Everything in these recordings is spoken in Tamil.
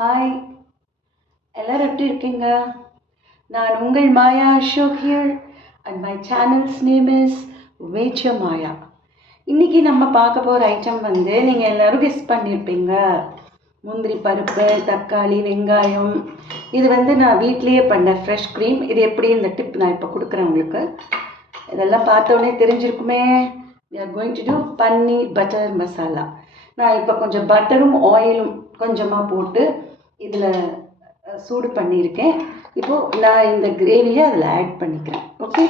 ஹாய், எல்லாரும் எப்படி இருக்கீங்க? நான் உங்கள் Maya Ashok here and my channel's name is வேச்ச மாயா. இன்றைக்கி நம்ம பார்க்க போகிற ஐட்டம் வந்து நீங்கள் எல்லோரும் கெஸ் பண்ணியிருப்பீங்க. முந்திரி பருப்பு, தக்காளி, வெங்காயம். இது வந்து நான் வீட்லேயே பண்ண ஃப்ரெஷ் க்ரீம். இது எப்படி இந்த டிப் நான் இப்போ கொடுக்குறேன் உங்களுக்கு. இதெல்லாம் பார்த்தோன்னே தெரிஞ்சிருக்குமே. we are going to do paneer butter masala. நான் இப்போ கொஞ்சம் பட்டரும் ஆயிலும் கொஞ்சமாக போட்டு இதில் சூடு பண்ணியிருக்கேன். இப்போது நான் இந்த கிரேவியை அதில் ஆட் பண்ணிக்கிறேன். ஓகே,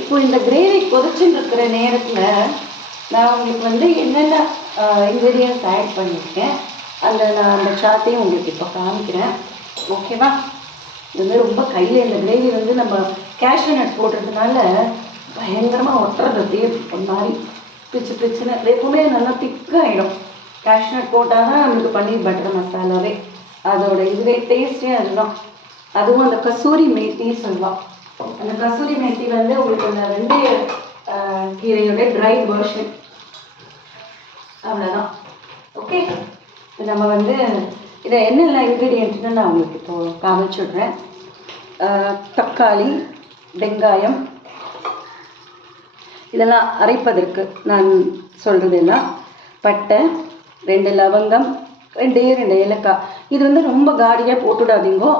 இப்போ இந்த கிரேவி கொதிச்சுட்டு இருக்கிற நேரத்தில் நான் உங்களுக்கு வந்து என்னென்ன இன்க்ரீடியன்ஸ் ஆட் பண்ணியிருக்கேன் நான் அந்த சார்ட்டையும் உங்களுக்கு இப்போ காமிக்கிறேன். ஓகேவா? இது வந்து ரொம்ப கையில் இந்த கிரேவி வந்து நம்ம கேஷ்யூ நட் போடுறதுனால பயங்கரமாக ஒட்டுறது அப்படியே ஒரு மாதிரி பிச்சுன்னு எப்பவுமே நல்லா திக்காகிடும். கேஷ்யூ நட் போட்டால் தான் நம்மளுக்கு பன்னீர் பட்டர் மசாலாவே அதோட இதுவே டேஸ்ட்டே அதுதான். அதுவும் அந்த கசூரி மேத்தி சொல்லுவாள். அந்த கசூரி மேத்தி வந்து உங்களுக்கு அந்த வெந்தய கீரையோட ட்ரை வெர்ஷன், அவ்வளோதான். ஓகே, நம்ம வந்து இதை என்னென்ன இன்க்ரீடியன்ட்னு நான் உங்களுக்கு இப்போது காமிச்சுடுறேன். தக்காளி, வெங்காயம், இதெல்லாம் அரைப்பதற்கு நான் சொல்கிறதெல்லாம் பட்டை, 2 லவங்கம், 2 ஏலக்காய். இது வந்து ரொம்ப காடியாக போட்டுடாதீங்கோ.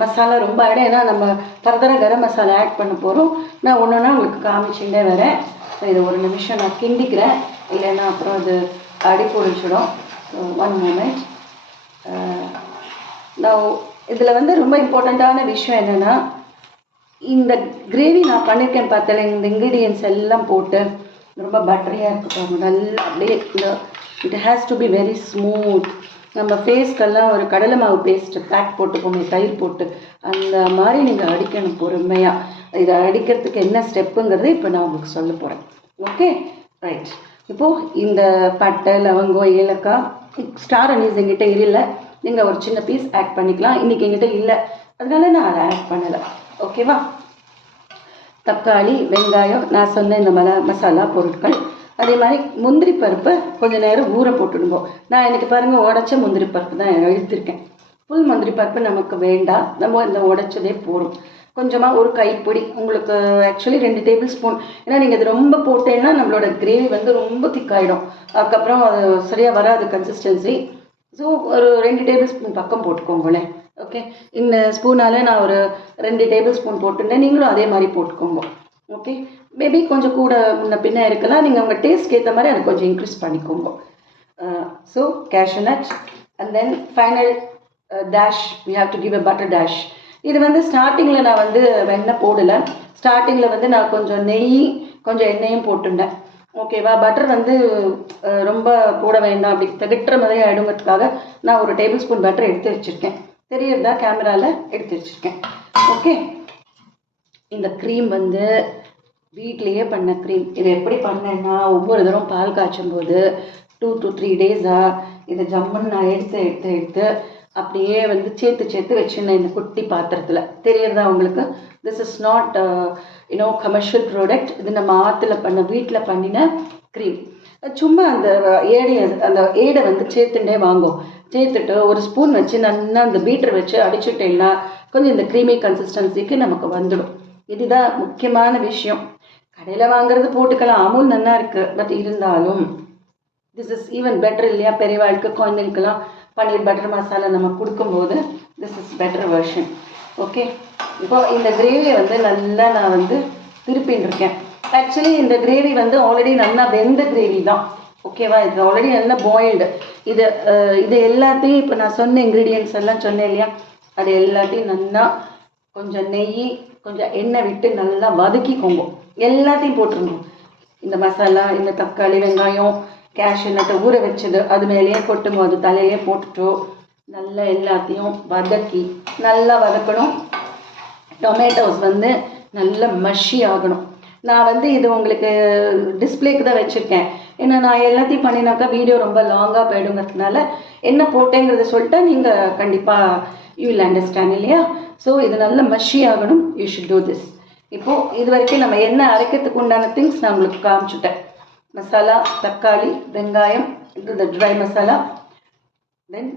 மசாலா ரொம்ப ஆகிடும். ஏன்னா நம்ம ஃபர்தராக கரம் மசாலா ஆட் பண்ண போகிறோம். நான் ஒன்றுனா உங்களுக்கு காமிச்சுட்டே வரேன். இது ஒரு நிமிஷம் நான் கிண்டிக்கிறேன், இல்லைன்னா அப்புறம் அது அடி பொடிச்சிடும். 1 மூமெண்ட். நான் இதில் வந்து ரொம்ப இம்பார்ட்டண்ட்டான விஷயம் என்னென்னா, இந்த கிரேவி நான் பண்ணியிருக்கேன் பார்த்தல, இந்த இன்க்ரீடியன்ஸ் எல்லாம் போட்டு ரொம்ப பட்டரியாக இருக்குது. நல்லா அப்படியே it has to be very smooth. நம்ம ஃபேஸ்க்கெல்லாம் ஒரு கடலை மாவு பேஸ்ட்டு பேக் போட்டுக்கோங்க, தயிர் போட்டு அந்த மாதிரி நீங்கள் அடிக்கணும் பொறுமையாக. இதை அடிக்கிறதுக்கு என்ன ஸ்டெப்புங்கிறது இப்போ நான் உங்களுக்கு சொல்ல போகிறேன். Okay, right. இப்போது இந்த பட்டை, லவங்கம், ஏலக்காய், ஸ்டார் அனீஸ் எங்கிட்ட இல்லை. நீங்கள் ஒரு சின்ன பீஸ் ஆட் பண்ணிக்கலாம். இன்றைக்கி எங்கிட்ட இல்லை, அதனால நான் அதை ஆட் பண்ணலை. ஓகேவா? தக்காளி, வெங்காயம், நான் சொன்ன இந்த மசாலா பொருட்கள். அதே மாதிரி முந்திரி பருப்பு கொஞ்சம் நேரம் ஊற போட்டுடுங்க. நான் எனக்கு பாருங்கள் உடச்ச முந்திரி பருப்பு தான் எடுத்திருக்கேன். ஃபுல் முந்திரி பருப்பு நமக்கு வேண்டாம், நம்ம இந்த உடைச்சதே போடும். கொஞ்சமாக ஒரு கைப்பிடி, உங்களுக்கு ஆக்சுவலி 2 டேபிள் ஸ்பூன். ஏன்னா நீங்கள் இது ரொம்ப போட்டேன்னா நம்மளோட கிரேவி வந்து ரொம்ப திக்காயிடும். அதுக்கப்புறம் அது சரியாக வராது கன்சிஸ்டன்சி. ஸோ ஒரு 2 டேபிள் ஸ்பூன் பக்கம் போட்டுக்கோங்களேன். ஓகே, இந்த ஸ்பூனால் நான் ஒரு 2 டேபிள் ஸ்பூன் போட்டுட்டேன். நீங்களும் அதே மாதிரி போட்டுக்கோங்க. ஓகே, மேபி கொஞ்சம் கூட முன்ன பின்ன இருக்கலாம். நீங்கள் உங்கள் டேஸ்ட்க்கு ஏற்ற மாதிரி அதை கொஞ்சம் இன்க்ரீஸ் பண்ணிக்கோங்க. So cashew nut and then final dash, we have to give a butter dash. இது வந்து ஸ்டார்டிங்கில் நான் வந்து வெண்ணெய் போடலை. ஸ்டார்டிங்கில் வந்து நான் கொஞ்சம் நெய், கொஞ்சம் எண்ணெயும் போட்டுட்டேன். ஓகேவா? பட்டர் வந்து ரொம்ப போட வேண்டாம், அப்படி திகட்டுற மாதிரி ஆகிடுங்கிறதுக்காக நான் ஒரு டேபிள் ஸ்பூன் பட்டர் எடுத்து வச்சுருக்கேன். தெரியுறதா? கேமராவில் எடுத்து வச்சுருக்கேன். ஓகே, இந்த க்ரீம் வந்து வீட்லேயே பண்ண க்ரீம். இதை எப்படி பண்ணேன்னா, ஒவ்வொரு தரம் பால் காய்ச்சும் போது 2 to 3 டேஸாக இதை ஜம்முன்னு நான் எடுத்து அப்படியே வந்து சேர்த்து வச்சுருந்தேன் இந்த குட்டி பாத்திரத்தில். தெரியுறதா உங்களுக்கு? This is not commercial product. இது நம்ம வீட்டில் பண்ணின க்ரீம். சும்மா அந்த ஏடை வந்து சேர்த்துட்டே வாங்கும். சேர்த்துட்டு ஒரு ஸ்பூன் வச்சு நல்லா அந்த பீட்டர் வச்சு அடிச்சுட்டேன்னா கொஞ்சம் இந்த க்ரீமி கன்சிஸ்டன்சிக்கு நமக்கு வந்துடும். இதுதான் முக்கியமான விஷயம். கடையில் வாங்குறது போட்டுக்கலாம், அமுல் நல்லா இருக்குது. பட் இருந்தாலும் திஸ் இஸ் ஈவன் பெட்டர் இல்லையா? பெரியவாளுக்கு, குழந்தைங்களுக்கெல்லாம் பன்னீர் பட்டர் மசாலா நம்ம கொடுக்கும்போது this is better version. Okay, இப்போ இந்த கிரேவியை வந்து நல்லா நான் வந்து திருப்பின்னு இருக்கேன். ஆக்சுவலி இந்த கிரேவி வந்து ஆல்ரெடி நல்லா வெந்த கிரேவி தான். ஓகேவா? இது ஆல்ரெடி நல்லா பாயில்டு. இது எல்லாத்தையும் இப்போ நான் சொன்ன இன்க்ரீடியன்ட்ஸ் எல்லாம் சொன்னேன் இல்லையா, அது எல்லாத்தையும் நல்லா கொஞ்சம் நெய், கொஞ்சம் எண்ணெய் விட்டு நல்லா வதக்கிக்கோங்க. எல்லாத்தையும் போட்டுருணும். இந்த மசாலா, இந்த தக்காளி, வெங்காயம், கேஷ்யூ நட்டை ஊற வச்சது அது மேலேயே கொட்டும்போது தலையிலே போட்டுட்டோ நல்லா எல்லாத்தையும் நல்லா வதக்கணும். டொமேட்டோஸ் வந்து நல்லா மஷி ஆகணும். நான் வந்து இது உங்களுக்கு டிஸ்பிளேக்கு தான் வச்சுருக்கேன். ஏன்னா நான் எல்லாத்தையும் பண்ணினாக்கா வீடியோ ரொம்ப லாங்காக போயிடுங்கிறதுனால என்ன போட்டேங்கிறத சொல்லிட்டா நீங்கள் கண்டிப்பாக யூ வில் அண்டர்ஸ்டாண்ட் இல்லையா? ஸோ இது நல்ல மஷி ஆகணும். You should do this. இப்போது இது வரைக்கும் நம்ம என்ன அரைக்கிறதுக்கு உண்டான திங்ஸ் நான் உங்களுக்கு காமிச்சுட்டேன். மசாலா, தக்காளி, வெங்காயம், இது ட்ரை மசாலா, தென்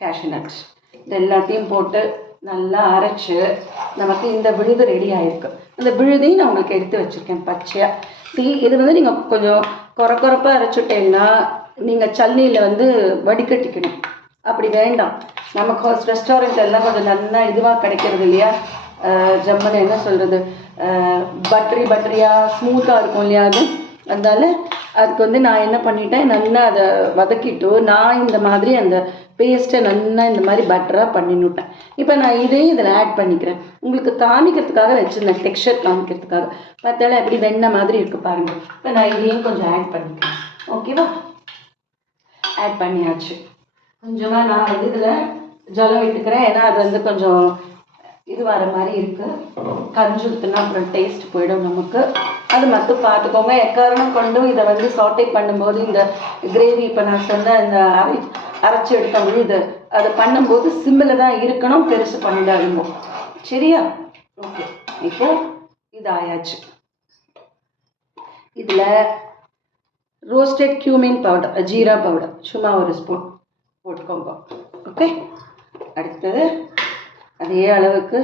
கேஷ்யூ நட், இது எல்லாத்தையும் போட்டு நல்லா அரைச்சி நமக்கு இந்த விழுது ரெடி ஆகிருக்கு. இந்த விழுதையும் நான் உங்களுக்கு எடுத்து வச்சுருக்கேன் பச்சையாக. இது வந்து நீங்கள் கொஞ்சம் குறப்பாக அரைச்சிட்டேன்னா நீங்கள் சல்லியில் வந்து வடிகட்டிக்கணும். அப்படி வேண்டாம். நமக்கு ரெஸ்டாரண்ட் எல்லாம் கொஞ்சம் நல்லா இதுவாக கிடைக்கிறது இல்லையா, ஜம்முன்னு என்ன சொல்கிறது, பட்டரியாக ஸ்மூத்தாக இருக்கும் இல்லையா அது. அதனால அதுக்கு வந்து நான் என்ன பண்ணிட்டேன், நல்லா அதை வதக்கிட்டு நான் இந்த மாதிரி அந்த பேஸ்ட்டை நல்லா இந்த மாதிரி பட்டராக பண்ணிவிட்டேன். இப்போ நான் இதையும் இதில் ஆட் பண்ணிக்கிறேன். உங்களுக்கு காமிக்கிறதுக்காக வச்சுருந்தேன், டெக்ஸ்சர் காமிக்கிறதுக்காக. பார்த்தாலும் எப்படி வெண்ணெய் மாதிரி இருக்குது பாருங்கள். இப்போ நான் இதையும் கொஞ்சம் ஆட் பண்ணிக்கிறேன். ஓகேவா? ஆட் பண்ணியாச்சு. கொஞ்சமாக நான் வந்து இதில் ஜலம் விட்டுக்கிறேன். ஏன்னா அது வந்து கொஞ்சம் இது வர மாதிரி இருக்குது. கஞ்சி ஊற்றுனா அப்புறம் டேஸ்ட் போயிடும் நமக்கு. அது மட்டும் பார்த்துக்கோங்க. எக்காரணம் கொண்டும் இதை வந்து சாட்டை பண்ணும்போது இந்த கிரேவி இப்போ நான் சொன்ன இந்த அரைச்சி எடுத்த விழுது அதை பண்ணும்போது சிம்மில் தான் இருக்கணும், பெருசு பண்ணிடாதீங்க. சரியா? ஓகே. இப்போ இது ஆயாச்சு. இதில் roasted cumin powder, jeera powder சும்மா ஒரு ஸ்பூன் போட்டுக்கோங்க. ஓகே. அடுத்தது அதே அளவுக்கு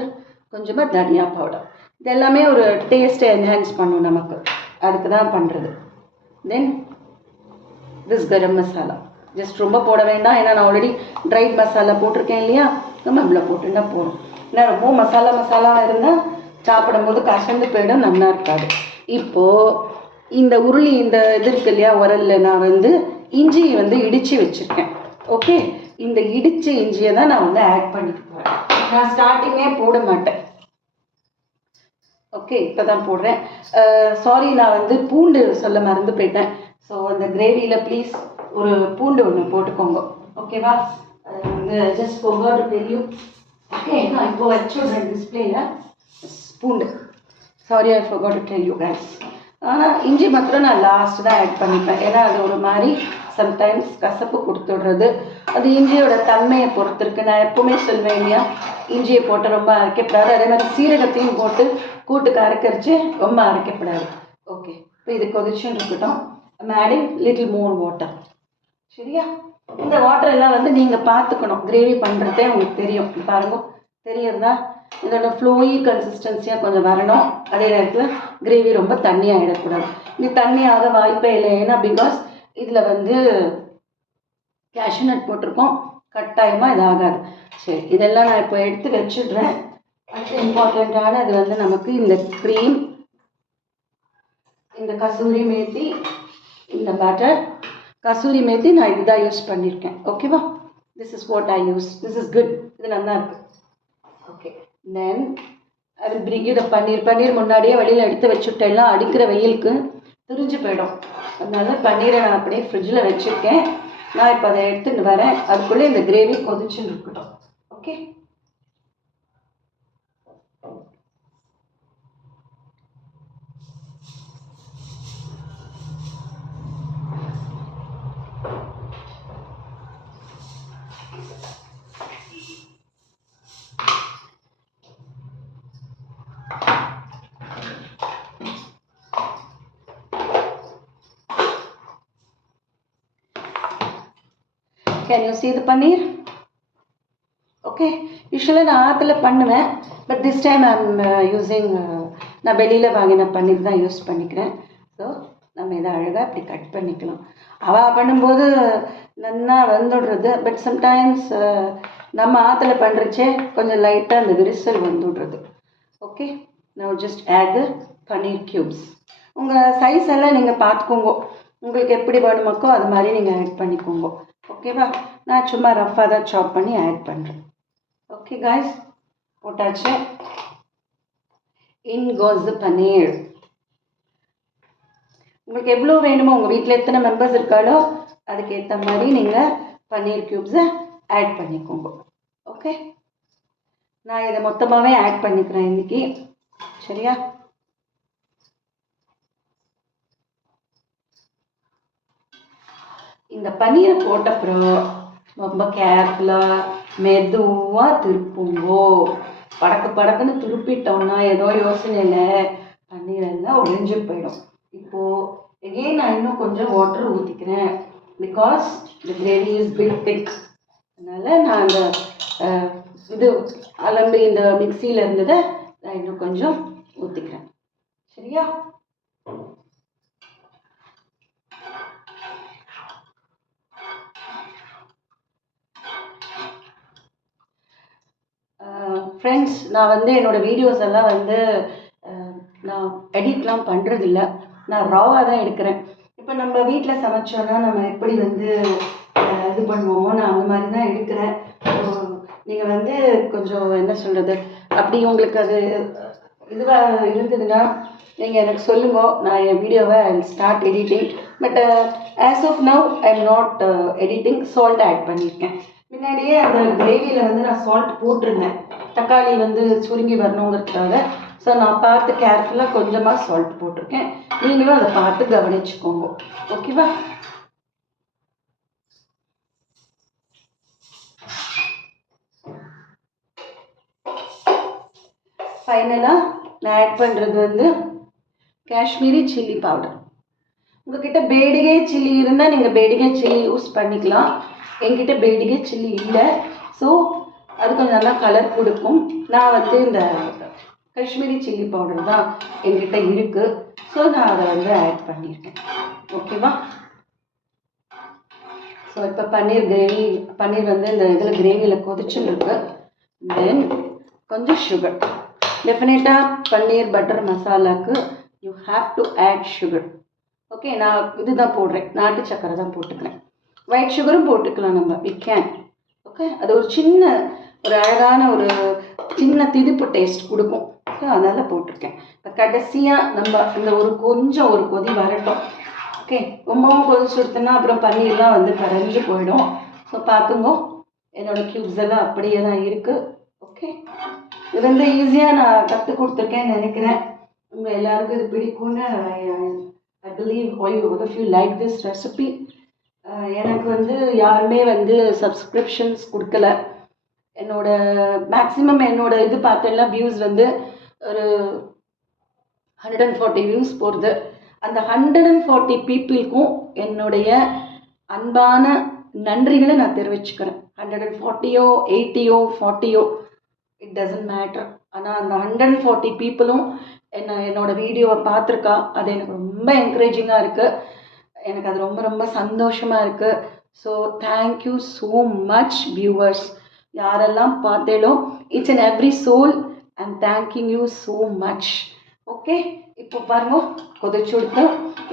கொஞ்சமாக தனியா பவுடர். இது எல்லாமே ஒரு டேஸ்ட்டை என்ஹான்ஸ் பண்ணும் நமக்கு, அதுக்கு தான் பண்ணுறது. Then this garam masala just ரொம்ப போட வேண்டாம். ஏன்னா நான் ஆல்ரெடி ட்ரைட் மசாலா போட்டிருக்கேன் இல்லையா, நம்ம இவ்வளோ போட்டுன்னா போடும். ஏன்னா ரொம்ப மசாலா இருந்தால் சாப்பிடும்போது கசந்து போயிடும், நல்லா இருக்காது. இப்போது இந்த உருளி இந்த இது இருக்கு இல்லையா உரலில், நான் வந்து இஞ்சியை வந்து இடித்து வச்சுருக்கேன். ஓகே. இந்த இடித்த இஞ்சியை தான் நான் வந்து ஆட் பண்ணிட்டு போகிறேன். நான் ஸ்டார்டிங்கே போட மாட்டேன். ஓகே, இப்போ தான் போடுறேன். சாரி, நான் வந்து பூண்டு சொல்ல மறந்து போயிட்டேன். ஸோ அந்த கிரேவியில் ப்ளீஸ் ஒரு பூண்டு ஒன்று போட்டுக்கோங்க. ஓகேவா? அது வந்து just forgot to tell you. Okay, நான் இப்போ வச்சுடுறேன் டிஸ்பிளேயில் பூண்டு. Sorry, I forgot to tell you guys. ஆனால் இஞ்சி மாத்திரம் நான் லாஸ்ட் தான் ஆட் பண்ணிப்பேன். ஏன்னா அது ஒரு மாதிரி சம்டைம்ஸ் கசப்பு கொடுத்துடுறது. அது இஞ்சியோட தன்மையை பொறுத்து இருக்கு. நான் எப்போவுமே சொல்வேன் இல்லையா, இஞ்சியை போட்டு ரொம்ப அரைக்கப்படாது. அதே மாதிரி சீரகத்தையும் போட்டு கூட்டுக்கு அரைக்கரிச்சு ரொம்ப அரைக்கப்படாது. ஓகே. இப்போ இது கொதிச்சுன்னு இருக்கட்டும். I'm adding little more water. சரியா? இந்த வாட்டர் எல்லாம் வந்து நீங்கள் பார்த்துக்கணும். கிரேவி பண்ணுறதே உங்களுக்கு தெரியும். பாருங்க, தெரியறதா? இதோட ஃப்ளோயி கன்சிஸ்டன்சியாக கொஞ்சம் வரணும். அதே நேரத்தில் கிரேவி ரொம்ப தண்ணியாக ஆகிடக்கூடாது. இது தண்ணியாக வாய்ப்பே இல்லை. ஏன்னா பிகாஸ் இதில் வந்து கேஷ்யூ நட் போட்டிருக்கோம். கட்டாயமாக இது ஆகாது. சரி, இதெல்லாம் நான் இப்போ எடுத்து வச்சுடுறேன். அடுத்து இம்பார்ட்டண்ட்டான அது வந்து நமக்கு இந்த க்ரீம், இந்த கசூரி மேத்தி, இந்த பட்டர். கசூரி மேத்தி நான் இதுதான் யூஸ் பண்ணியிருக்கேன். ஓகேவா? This is what I use. This is good. இது நல்லா இருக்குது. Okay. Then I will bring you the paneer. Paneer முன்னாடியே வெளியில் எடுத்து வச்சுட்டேன்னா அடிக்கிற வெயிலுக்கு திரிஞ்சு போயிடும். அதனால பன்னீரை நான் அப்படியே ஃப்ரிட்ஜில் வச்சுருக்கேன். நான் இப்போ அதை எடுத்துன்னு வரேன். அதுக்குள்ளே இந்த கிரேவி கொதிச்சுன்னு இருக்கட்டும். Okay. Can you see the paneer? Okay. Usually நான் ஆத்தில் பண்ணுவேன். But this time I'm using, நான் வெளியில் வாங்கின பன்னீர் தான் யூஸ் பண்ணிக்கிறேன். ஸோ நம்ம இதை அழகாக இப்படி கட் பண்ணிக்கலாம். அவள் பண்ணும்போது நல்லா வந்துடுறது. பட் சம்டைம்ஸ் நம்ம ஆற்றுல பண்ணுறச்சே கொஞ்சம் லைட்டாக அந்த விரிசல் வந்துடுறது. ஓகே. நான் just add the paneer cubes. உங்கள் சைஸ் எல்லாம் நீங்கள் பார்த்துக்கோங்க. உங்களுக்கு எப்படி வேணுமாக்கோ அது மாதிரி நீங்கள் ஆட் பண்ணிக்கோங்க. ஓகேவா? நான் சும்மா ரஃபாக தான் சாப் பண்ணி ஆட் பண்ணுறேன். ஓகே காய்ஸ், போட்டாச்சு. இன் கோஸ் த பன்னீர். உங்களுக்கு எவ்வளோ வேணுமோ, உங்கள் வீட்டில் எத்தனை மெம்பர்ஸ் இருக்காளோ அதுக்கு ஏற்ற மாதிரி நீங்கள் பன்னீர் க்யூப்ஸை ஆட் பண்ணிக்கோங்க. ஓகே. நான் இதை மொத்தமாகவே ஆட் பண்ணிக்கிறேன் இன்றைக்கி. சரியா? இந்த பன்னீரை போட்டப்புறம் ரொம்ப கேர்ஃபுல்லாக மெதுவாக திருப்புங்கோ. படக்குன்னு திருப்பிட்டோம்னா ஏதோ யோசனையில் பன்னீர் எல்லாம் ஒழிஞ்சு போயிடும். இப்போது எகெயின் நான் இன்னும் கொஞ்சம் வாட்டர் ஊற்றிக்கிறேன். Because the gravy is bit thick. அதனால் நான் அந்த இது அலம்பி இந்த மிக்சியில் இருந்ததை நான் இன்னும் கொஞ்சம் ஊற்றிக்கிறேன். சரியா? ஃப்ரெண்ட்ஸ், நான் வந்து என்னோடய வீடியோஸ் எல்லாம் வந்து நான் எடிட்லாம் பண்ணுறதில்ல. நான் ராவாக தான் எடுக்கிறேன். இப்போ நம்ம வீட்டில் சமைச்சோன்னா நம்ம எப்படி வந்து இது பண்ணுவோமோ நான் அந்த மாதிரி தான் எடுக்கிறேன். நீங்கள் வந்து கொஞ்சம் என்ன சொல்கிறது, அப்படி உங்களுக்கு அது இதுவாக இருந்ததுன்னா நீங்கள் எனக்கு சொல்லுங்க. நான் என் வீடியோவை I will start editing. But as of now I am not editing. Salt add பண்ணியிருக்கேன். முன்னாடியே அந்த கிரேவியில் வந்து நான் சால்ட் போட்டிருந்தேன், தக்காளி வந்து சுருங்கி வரணுங்கிறதுக்காக. ஸோ நான் பார்த்து கேர்ஃபுல்லாக கொஞ்சமாக சால்ட் போட்டிருக்கேன். நீங்களும் அதை பார்த்து கவனிச்சுக்கோங்க. ஓகேவா? ஃபைனலாக நான் ஆட் பண்ணுறது வந்து காஷ்மீரி சில்லி பவுடர். உங்ககிட்ட பேடிகை சில்லி இருந்தால் நீங்கள் பேடிகை சில்லி யூஸ் பண்ணிக்கலாம். என்கிட்ட பேடிகை சில்லி இல்லை. ஸோ அது கொஞ்சம் நல்லா கலர் கொடுக்கும். நான் வந்து இந்த காஷ்மீரி சில்லி பவுடர் தான் என்கிட்ட இருக்குது. ஸோ நான் அதை வந்து ஆட் பண்ணியிருக்கேன். ஓகேவா? ஸோ இப்போ பன்னீர் வந்து இந்த இதில் கிரேவியில் கொதிச்சுன்னு இருக்கு. தென் கொஞ்சம் சுகர். டெஃபினட்டாக பன்னீர் பட்டர் மசாலாவுக்கு you have to add sugar. Okay, நான் இதுதான் போடுறேன், நாட்டு சக்கரை தான் போட்டுக்கிறேன். ஒயிட் சுகரும் போட்டுக்கலாம் நம்ம, வி கேன். ஓகே, அது ஒரு சின்ன ஒரு அழகான ஒரு சின்ன திதிப்பு டேஸ்ட் கொடுக்கும். ஸோ அதனால் போட்டிருக்கேன். இப்போ கடைசியாக நம்ம இந்த ஒரு கொதி வரட்டும். ஓகே, ரொம்பவும் கொதிச்சு கொடுத்தோன்னா அப்புறம் பன்னீர்லாம் வந்து கரைஞ்சி போயிடும். ஸோ பார்த்துங்கோ, என்னோடய க்யூப்ஸ் எல்லாம் அப்படியே தான் இருக்குது. ஓகே, இது வந்து ஈஸியாக நான் கற்றுக் கொடுத்துருக்கேன்னு நினைக்கிறேன். உங்கள் எல்லாருக்கும் இது பிடிக்கும்னு I believe. All you like this recipe. எனக்கு வந்து யாருமே வந்து சப்ஸ்கிரிப்ஷன்ஸ் கொடுக்கல. என்னோட மேக்ஸிமம் என்னோட இது பார்த்தேன்னா வியூஸ் வந்து ஒரு 140 வியூஸ் போகிறது. அந்த 140 பீப்புளுக்கும் என்னுடைய அன்பான நன்றிகளை நான் தெரிவிச்சுக்கிறேன். 140யோ 80யோ 40யோ இட் டசன்ட் மேட்டர். ஆனால் அந்த 140 பீப்புளும் என்னோட வீடியோவை பார்த்துருக்கா. அது எனக்கு ரொம்ப என்கரேஜிங்காக இருக்குது. எனக்கு அது ரொம்ப ரொம்ப சந்தோஷமாக இருக்குது. So thank you so much viewers. யாரெல்லாம் பார்த்தேலோ each and every soul I'm thanking you so much. Okay, இப்போ பாருங்க கொதிச்சு கொடுத்து.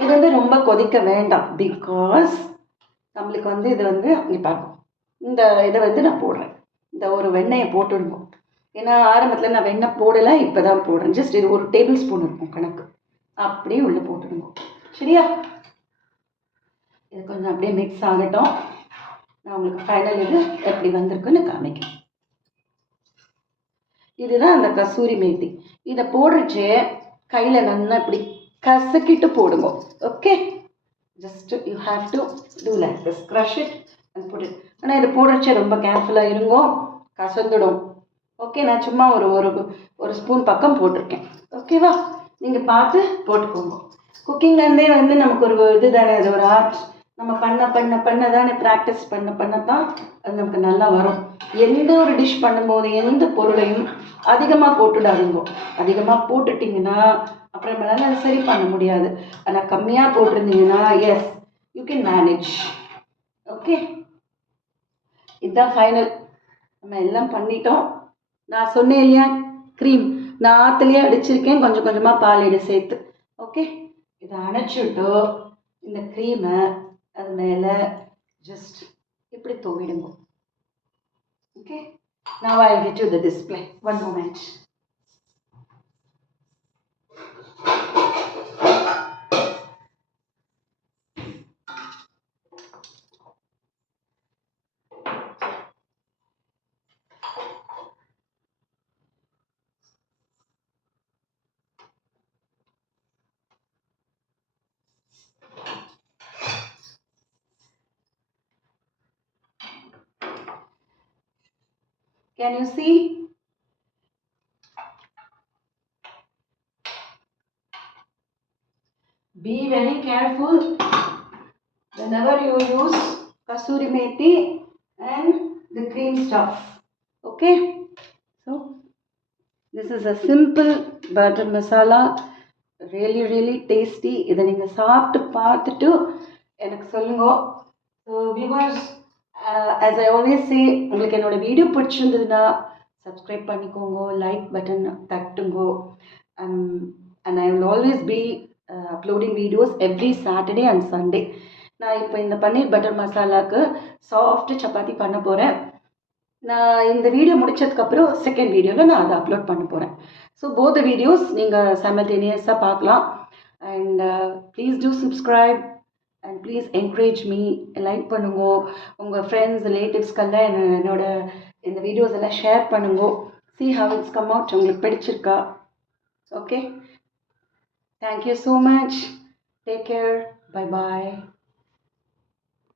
இது வந்து ரொம்ப கொதிக்க வேண்டாம். பிகாஸ் நம்மளுக்கு வந்து இது வந்து இங்கே பாருங்க, இந்த இதை வந்து நான் போடுறேன். இந்த ஒரு வெண்ணெயை போட்டுடுவோம். ஏன்னா ஆரம்பத்தில் நான் வெண்ணெய் போடலை, இப்போ தான் போடுறேன். ஜஸ்ட் இது ஒரு டேபிள் ஸ்பூன் இருக்கும் கணக்கு, அப்படியே உள்ளே போட்டுடுங்க. சரியா? இது கொஞ்சம் அப்படியே மிக்ஸ் ஆகட்டும். நான் உங்களுக்கு ஃபைனல் இது எப்படி வந்திருக்குன்னு காமிக்கிறேன். இதுதான் அந்த கசூரி மேத்தி. இதை போடுறச்சே கையில் நல்லா இப்படி கசக்கிட்டு போடுங்க. Okay, just you have to do like this, crush it and put it. ஆனால் இதை போடுறச்சே ரொம்ப கேர்ஃபுல்லாக இருங்கோ, கசந்துடும். ஓகே, நான் சும்மா ஒரு ஸ்பூன் பக்கம் போட்டிருக்கேன். ஓகேவா? நீங்கள் பார்த்து போட்டுக்கோங்க. குக்கிங்லேருந்தே வந்து நமக்கு ஒரு இது தானே, அது ஒரு ஆர்ட். நம்ம பண்ண தானே ப்ராக்டிஸ் பண்ணத்தான் அது நமக்கு நல்லா வரும். எந்த ஒரு டிஷ் பண்ணும்போது எந்த பொருளையும் அதிகமாக போட்டுடாதுங்க. அதிகமாக போட்டுட்டிங்கன்னா அப்புறம் நம்மளால அதை சரி பண்ண முடியாது. ஆனால் கம்மியாக போட்டிருந்தீங்கன்னா yes you can manage. Okay, இதுதான் ஃபைனல். நம்ம எல்லாம் பண்ணிட்டோம். நான் சொன்னேன் இல்லையா, க்ரீம் நான் ஆற்றுலேயே அடிச்சிருக்கேன், கொஞ்சம் கொஞ்சமாக பால் சேர்த்து. ஓகே, இதை அணைச்சிட்டு இந்த க்ரீமை அது மேலே ஜஸ்ட் இப்படி தூவிடுங்க. Okay, now I'll get you the display. One moment. Can you see? Be very careful whenever you use kasuri methi and the cream stuff. Okay, so this is a simple butter masala, really really tasty. இதை நீங்கள் சாப்பிட்டு பார்த்துட்டு எனக்கு சொல்லுங்க. So viewers, as I always say, உங்களுக்கு என்னோட வீடியோ பிடிச்சிருந்ததுன்னா சப்ஸ்கிரைப் பண்ணிக்கோங்க, லைக் பட்டன் தட்டுங்கோ. And I will always be uploading videos every Saturday and Sunday. நான் இப்போ இந்த பன்னீர் பட்டர் மசாலாவுக்கு சாஃப்ட் சப்பாத்தி பண்ண போகிறேன். நான் இந்த வீடியோ முடிச்சதுக்கப்புறம் செகண்ட் வீடியோவில் நான் அதை அப்லோட் பண்ண போகிறேன். ஸோ போத் வீடியோஸ் நீங்கள் சைமல்டேனியஸாக பார்க்கலாம். And please do subscribe and please encourage me. Like பண்ணுங்க, உங்கள் ஃப்ரெண்ட்ஸ் ரிலேட்டிவ்ஸ்க்கெல்லாம் என்னோட இந்த வீடியோஸ் எல்லாம் ஷேர் பண்ணுங்க. see how it's come out. உங்களுக்கு பிடிச்சிருக்கா? Okay, thank you so much. Take care. Bye bye.